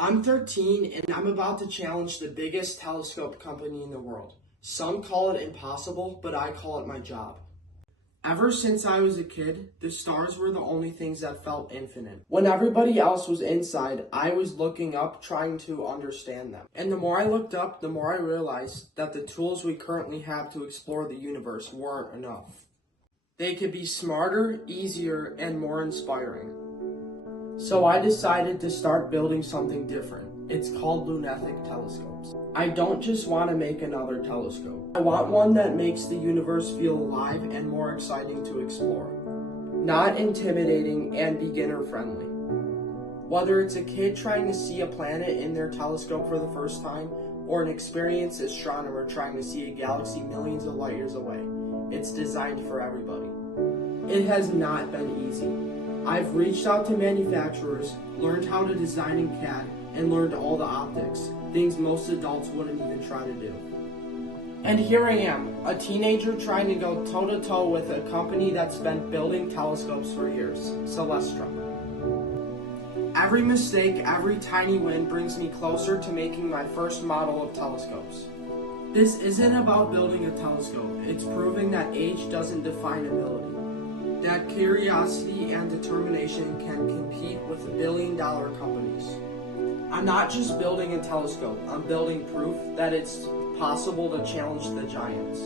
I'm 13 and I'm about to challenge the biggest telescope company in the world. Some call it impossible, but I call it my job. Ever since I was a kid, the stars were the only things that felt infinite. When everybody else was inside, I was looking up, trying to understand them. And the more I looked up, the more I realized that the tools we currently have to explore the universe weren't enough. They could be smarter, easier, and more inspiring. So I decided to start building something different. It's called Lunethic telescopes. I don't just want to make another telescope. I want one that makes the universe feel alive and more exciting to explore. Not intimidating and beginner friendly. Whether it's a kid trying to see a planet in their telescope for the first time, or an experienced astronomer trying to see a galaxy millions of light years away, it's designed for everybody. It has not been easy. I've reached out to manufacturers, learned how to design in CAD, and learned all the optics, things most adults wouldn't even try to do. And here I am, a teenager trying to go toe-to-toe with a company that's been building telescopes for years, Celestron. Every mistake, every tiny win brings me closer to making my first model of telescopes. This isn't about building a telescope, it's proving that age doesn't define ability. That curiosity and determination can compete with billion-dollar companies. I'm not just building a telescope, I'm building proof that it's possible to challenge the giants.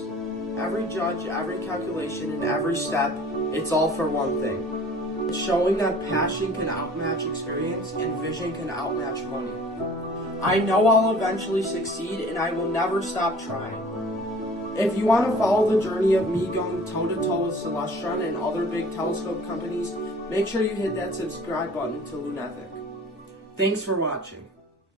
Every judge, every calculation, and every step, it's all for one thing. It's showing that passion can outmatch experience and vision can outmatch money. I know I'll eventually succeed and I will never stop trying. If you want to follow the journey of me going toe-to-toe with Celestron and other big telescope companies, make sure you hit that subscribe button to Lunethic. Thanks for watching.